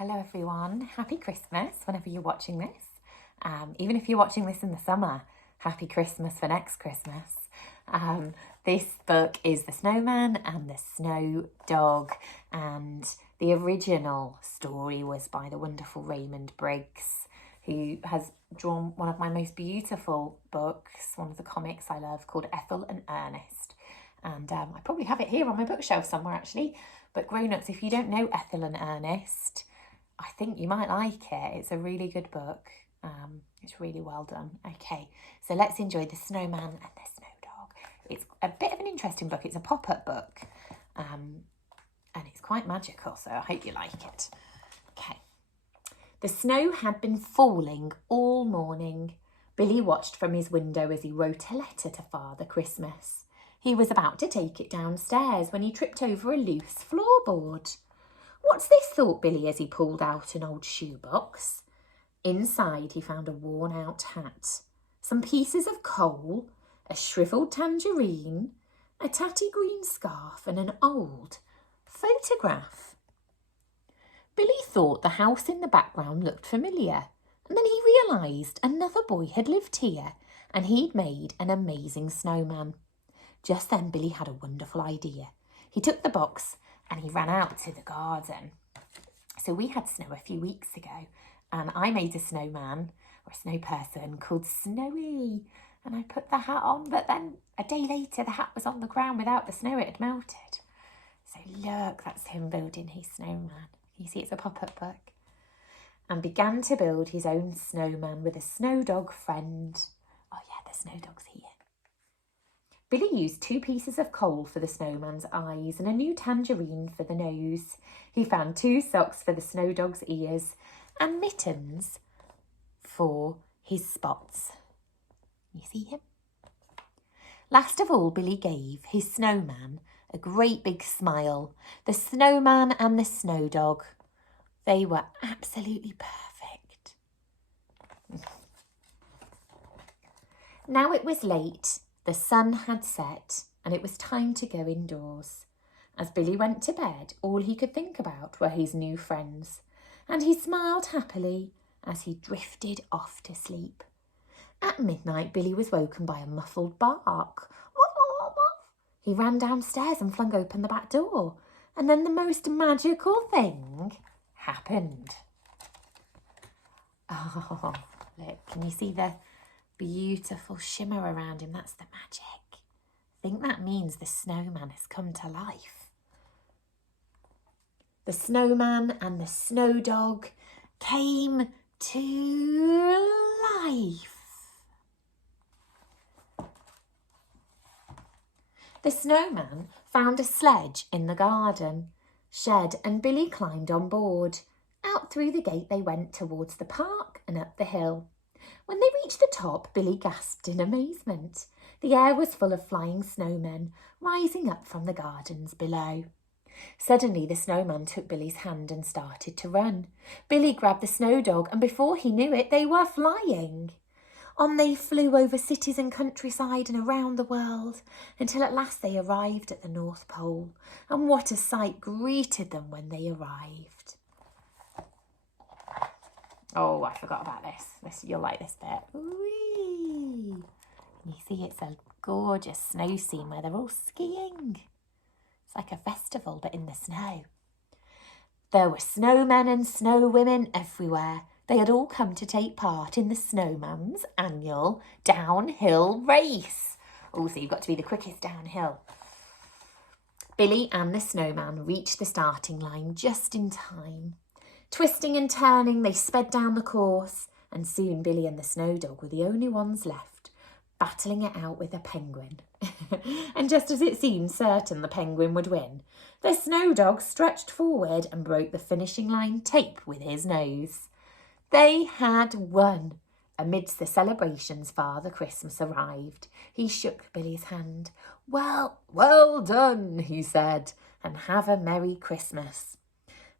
Hello everyone, happy Christmas whenever you're watching this. Even if you're watching this in the summer, happy Christmas for next Christmas. This book is The Snowman and the Snowdog, and the original story was by the wonderful Raymond Briggs, who has drawn one of my most beautiful books, one of the comics I love, called Ethel and Ernest. And I probably have it here on my bookshelf somewhere actually. But grown-ups, if you don't know Ethel and Ernest, I think you might like it. It's a really good book. It's really well done. Okay, so let's enjoy The Snowman and the Snowdog. It's a bit of an interesting book. It's a pop-up book, and it's quite magical, so I hope you like it. Okay. The snow had been falling all morning. Billy watched from his window as he wrote a letter to Father Christmas. He was about to take it downstairs when he tripped over a loose floorboard. "What's this?" thought Billy as he pulled out an old shoebox. Inside he found a worn-out hat, some pieces of coal, a shriveled tangerine, a tatty green scarf and an old photograph. Billy thought the house in the background looked familiar, and then he realised another boy had lived here and he'd made an amazing snowman. Just then Billy had a wonderful idea. He took the box and he ran out to the garden. So we had snow a few weeks ago, and I made a snowman, or a snow person, called Snowy. And I put the hat on, but then a day later the hat was on the ground without the snow, it had melted. So look, that's him building his snowman. You see, it's a pop-up book. And began to build his own snowman with a Snowdog friend. Oh yeah, the Snowdog's here. Billy used 2 pieces of coal for the snowman's eyes and a new tangerine for the nose. He found 2 socks for the Snowdog's ears and mittens for his spots. You see him? Last of all, Billy gave his snowman a great big smile. The Snowman and the Snowdog, they were absolutely perfect. Now it was late. The sun had set and it was time to go indoors. As Billy went to bed, all he could think about were his new friends, and he smiled happily as he drifted off to sleep. At midnight, Billy was woken by a muffled bark. He ran downstairs and flung open the back door, and then the most magical thing happened. Oh, look, can you see the beautiful shimmer around him? That's the magic. I think that means the snowman has come to life. The snowman and the snowdog came to life. The snowman found a sledge in the garden shed and Billy climbed on board. Out through the gate they went towards the park and up the hill. When they reached the top, Billy gasped in amazement. The air was full of flying snowmen, rising up from the gardens below. Suddenly the snowman took Billy's hand and started to run. Billy grabbed the Snowdog, and before he knew it, they were flying. On they flew over cities and countryside and around the world, until at last they arrived at the North Pole. And what a sight greeted them when they arrived. Oh, I forgot about this. You'll like this bit. Whee! You see, it's a gorgeous snow scene where they're all skiing. It's like a festival, but in the snow. There were snowmen and snowwomen everywhere. They had all come to take part in the Snowman's annual downhill race. Oh, so you've got to be the quickest downhill. Billy and the snowman reached the starting line just in time. Twisting and turning, they sped down the course, and soon Billy and the Snowdog were the only ones left, battling it out with a penguin. And just as it seemed certain the penguin would win, the Snowdog stretched forward and broke the finishing line tape with his nose. They had won. Amidst the celebrations, Father Christmas arrived. He shook Billy's hand. Well done," he said, "and have a Merry Christmas."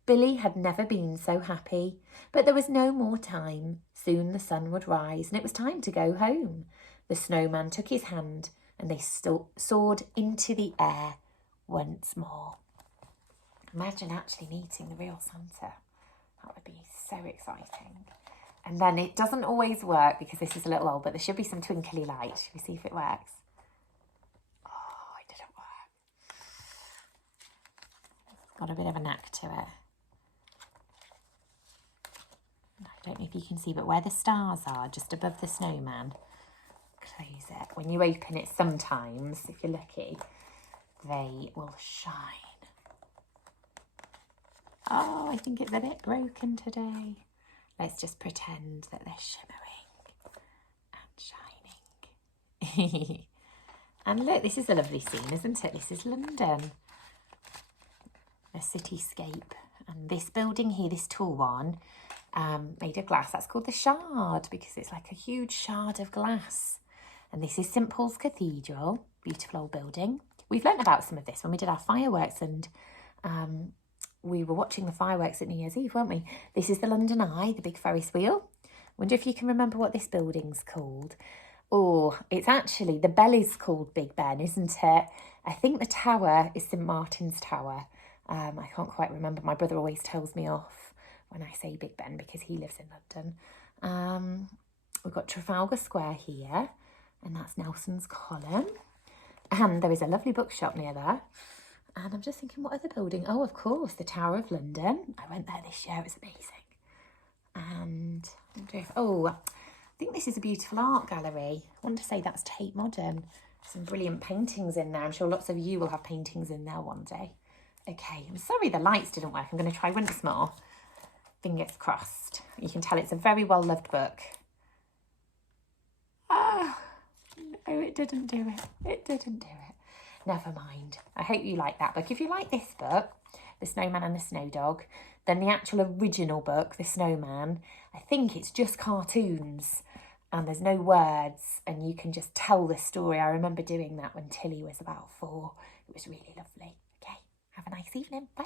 Billy had never been so happy, but there was no more time. Soon the sun would rise and it was time to go home. The snowman took his hand and they soared into the air once more. Imagine actually meeting the real Santa. That would be so exciting. And then it doesn't always work because this is a little old, but there should be some twinkly light. Should we see if it works? Oh, it didn't work. It's got a bit of a knack to it. I don't know if you can see, but where the stars are, just above the snowman, close it. When you open it sometimes, if you're lucky, they will shine. Oh, I think it's a bit broken today. Let's just pretend that they're shimmering and shining. And look, this is a lovely scene, isn't it? This is London. A cityscape. And this building here, this tall one, made of glass, that's called the Shard because it's like a huge shard of glass. And this is St Paul's Cathedral, beautiful old building. We've learnt about some of this when we did our fireworks, and we were watching the fireworks at New Year's Eve, weren't we? This is the London Eye, the big Ferris wheel. Wonder if you can remember what this building's called. Oh, it's actually, the bell is called Big Ben, isn't it? I think the tower is St Martin's Tower. I can't quite remember. My brother always tells me off when I say Big Ben because he lives in London. We've got Trafalgar Square here, and that's Nelson's Column. And there is a lovely bookshop near there. And I'm just thinking, what other building? Oh, of course, the Tower of London. I went there this year, it was amazing. And, I think this is a beautiful art gallery. I want to say that's Tate Modern. Some brilliant paintings in there. I'm sure lots of you will have paintings in there one day. Okay, I'm sorry the lights didn't work. I'm going to try once more. Fingers crossed. You can tell it's a very well-loved book. Ah, no, it didn't do it. It didn't do it. Never mind. I hope you like that book. If you like this book, The Snowman and the Snowdog, then the actual original book, The Snowman, I think it's just cartoons and there's no words and you can just tell the story. I remember doing that when Tilly was about 4. It was really lovely. Okay, have a nice evening. Bye.